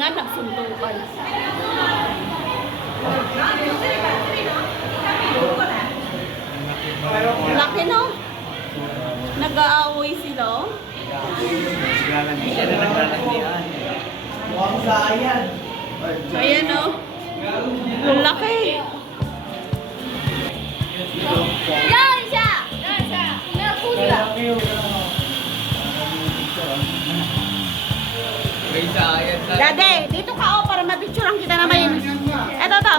nga, nagsuntukan. Laki no? Nag-aaway sila. Ayan no? Ang laki. Dade, dito ka oh, para mapicturean kita naman. Eto to.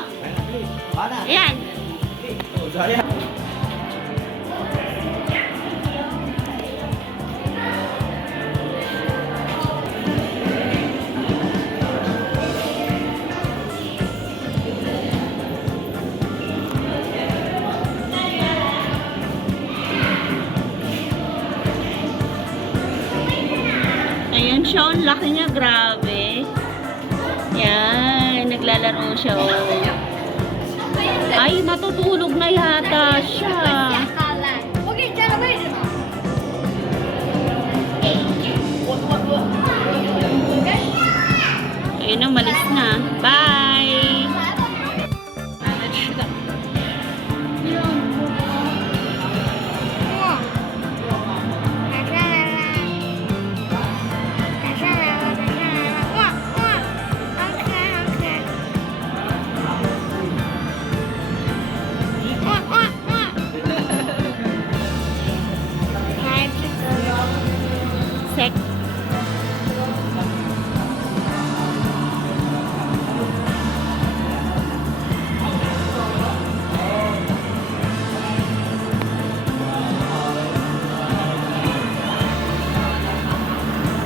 Ayan. Ayan siya, ang laki niya, grabe. Yan, naglalaro siya. Oh. Ay, matutulog na yata siya. Ayun na, malis na. Bye! Sek.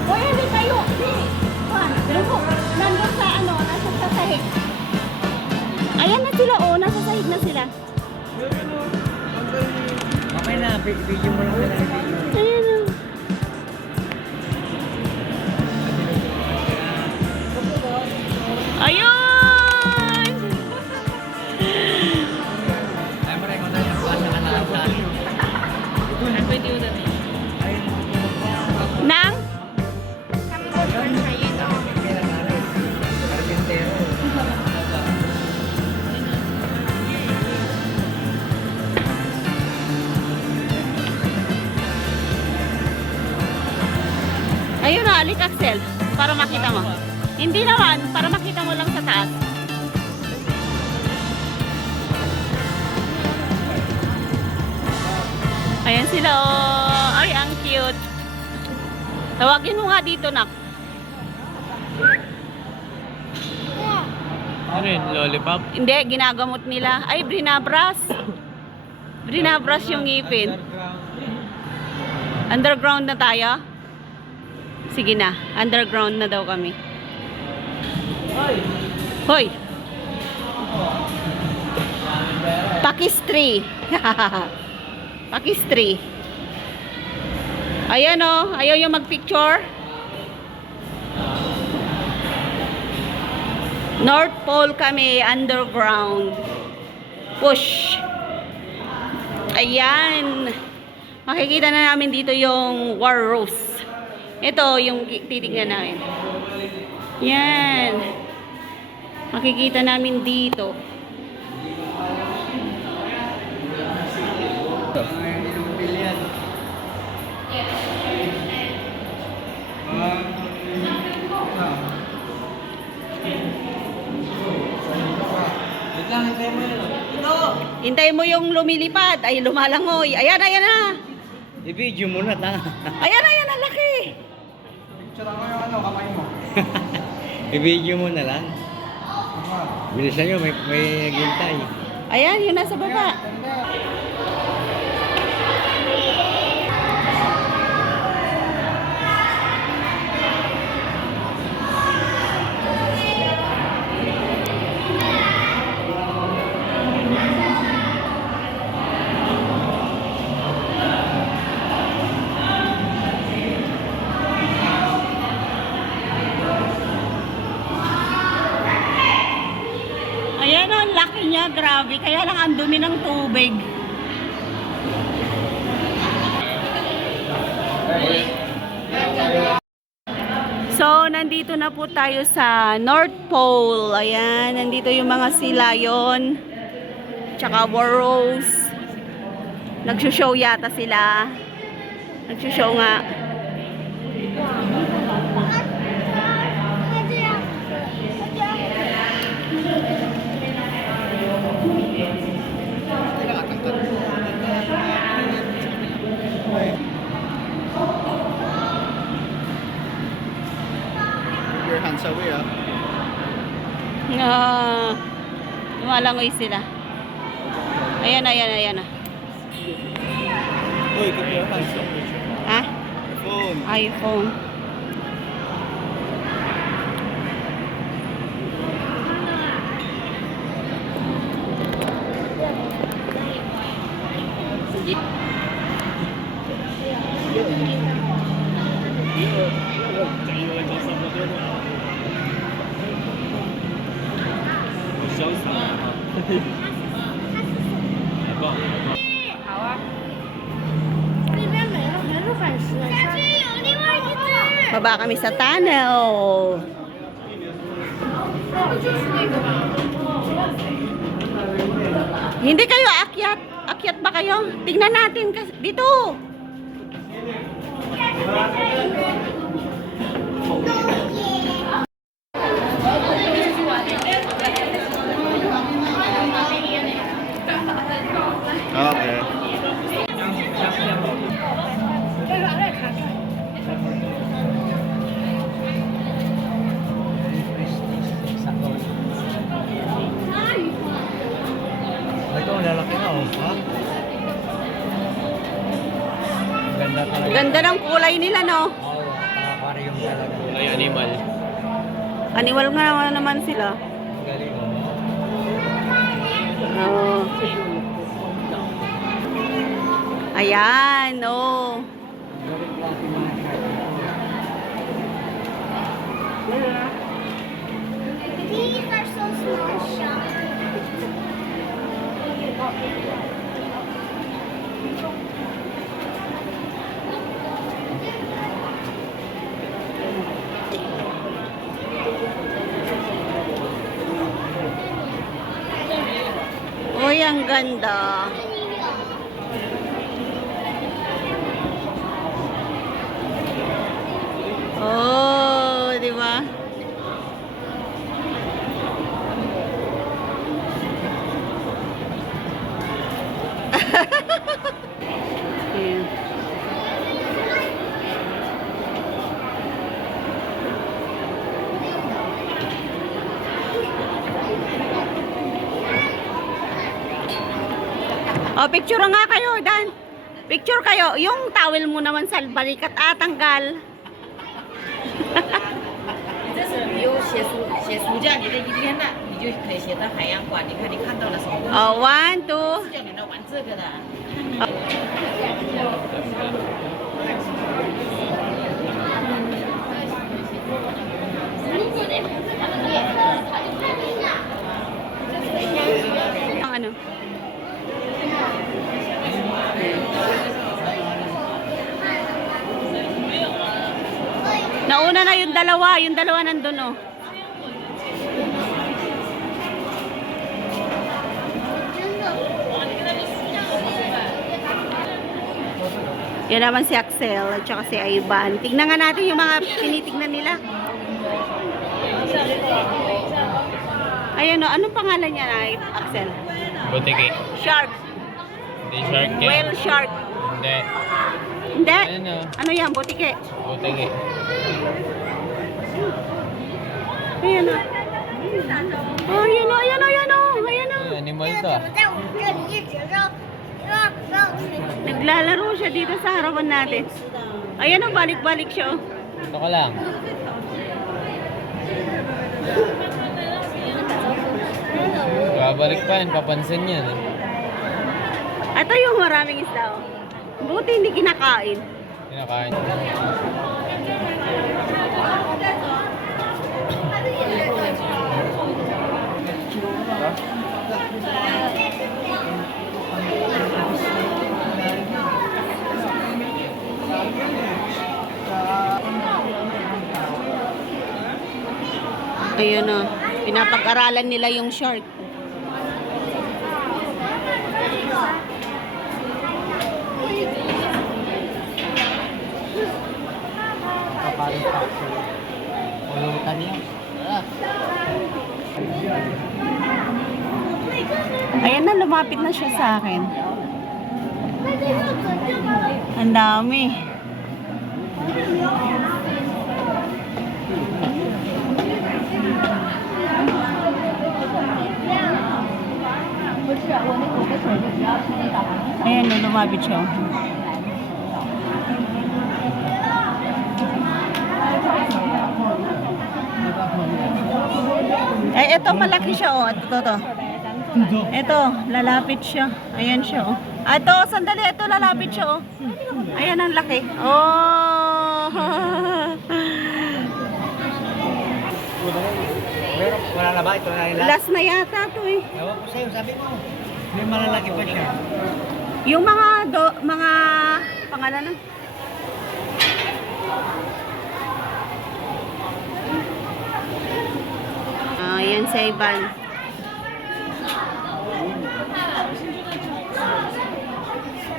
Hoy, hindi kayo. Nandun sa ano, nasa sahig. Ayan na sila, oh. Nasa sahig na sila. Okay na, video mo lang sila. Ayan oh. Ayun! Ay, maray ko na yung pasa ka na sa Nang? Ayun na, alik Axel. Para makita mo. Hindi naman, para makita mo lang sa taas. Ayan sila oh. Ay, ang cute. Tawagin mo nga dito, nak. Ano yun? Lollipop? Hindi, ginagamot nila. Ay, brinabras. Brinabras yung ngipin. Underground na tayo? Sige na, underground na daw kami. Hoy! Pakistri. Pakistri. Ayan o, ayaw yung magpicture. North Pole kami, underground. Push. Ayan. Makikita na namin dito yung war rose. Ito yung titignan namin. Yan. Makikita namin dito. Hintay mo yung lumilipad. Ay, lumalangoy. Ayan, ayan na. I-video mo na, ta. Ayan, ayan, ang laki. Picture ako yung ano, kamay mo. I-video mo na lang. Bilisan nyo, may naghintay. Ayan, yun nasa baba. Ayan o, ang laki niya, grabe. Kaya lang ang dumi ng tubig. So, nandito na po tayo sa North Pole. Ayan, nandito yung mga sea lion. Tsaka walrus. Nagsushow yata sila. Nagsushow nga. Your hands away, ah. Lumalangoy sila. Ayan na, ayan na, ayan na. Uy, keep your hands away. Ha? Phone. iPhone. Baba kami sa tunnel. Hindi kayo akyat. Akyat ba kayo? Tingnan natin dito. Okay. Ito, lalaki na, oh. Ha? Ganda talaga. Ganda ng kulay nila, no? Oo, aquarium talaga. Kulay animal. Animal nga naman sila. Galing, oh. Oh. Ayan, oh. Galing klase mga These are so small, Sean. Uy, ang ganda. Oh, di ba? Ayan. Oh, picture nga kayo, Dan. Picture kayo. Yung towel mo naman sa balikat tanggal. 这是有写暑假你的一天的，你就可以写到海洋馆。你看你看到了什么东西？ Oh, 1, 2. 叫你来玩这个的。 Ang ano? Nauna na yung dalawa nandun, oh. Yan naman si Axel at saka si Ivan. Tignan nga natin yung mga tinitignan nila. Ayan, oh. Anong pangalan niya, Axel? Butiki. Shark. Hindi shark yan. Whale shark. Hindi. Hindi. Ayan, oh. Ano yan? Butike. Butiki. Ayan, oh. Oh, ayan, oh. Ayan, oh. Ayan, oh. Ayan, oh. Ay, animal to ah. 在我们这里一直让水 Naglalaro siya dito sa harapan natin. Ayan, oh. Balik-balik siya, oh. Ito ka lang. Babalik pa yan, papansin yan eh. Ito yung maraming isda, oh. Buti hindi kinakain. Kinakain. Ayun o. Pinapag-aralan nila yung shark. Ayan na, lumapit na siya sa akin. Ang dami. Ayan na, lumapit siya. Ay, eto malaki siya oh. Ito. Ito, lalapit siya. Ayan siya oh. Ito, sandali. Ito, lalapit siya oh. Ayan ang laki. Oh! Pero wala na ba? Ito na nila? Last na yata to eh. Ewan ko sa'yo, sabi mo. May malalaki pa siya. Yung mga pangalan na. Ayan si Ivan.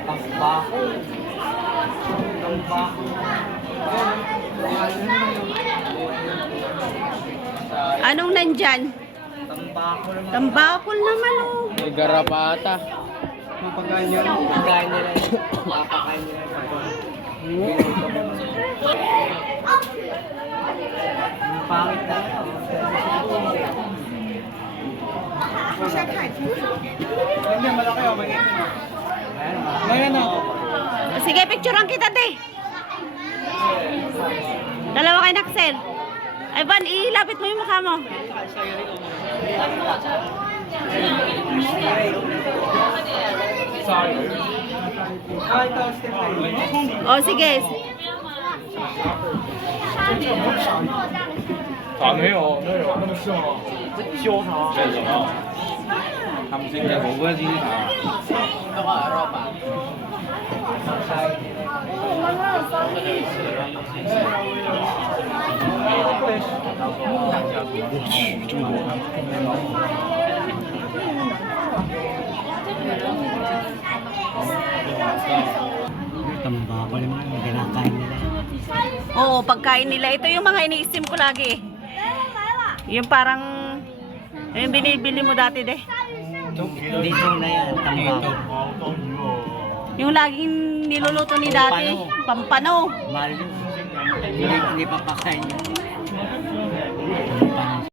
Tambako. Tambako. Anong nandyan? Tambako naman. Tambakol naman oh. May garapata. Mapagkain nila. Mapagkain nila. Mapagkain nila. Ang pangit na. Hindi, malaki o. Ngayon o. Sige, picturean kita, te. Dalawa kay Naxel. Ivan, ilapit mo yung mukha mo. O, sige. Tambako naman. Kinakain nila. Oo, pagkain nila. Ito yung mga iniisim ko lagi. Yung parang, yung binibili mo dati, de. Dito na yan. Tambako. Yung laging niluluto ni dati. Pampano. Mahal yun. Hindi papakain yun.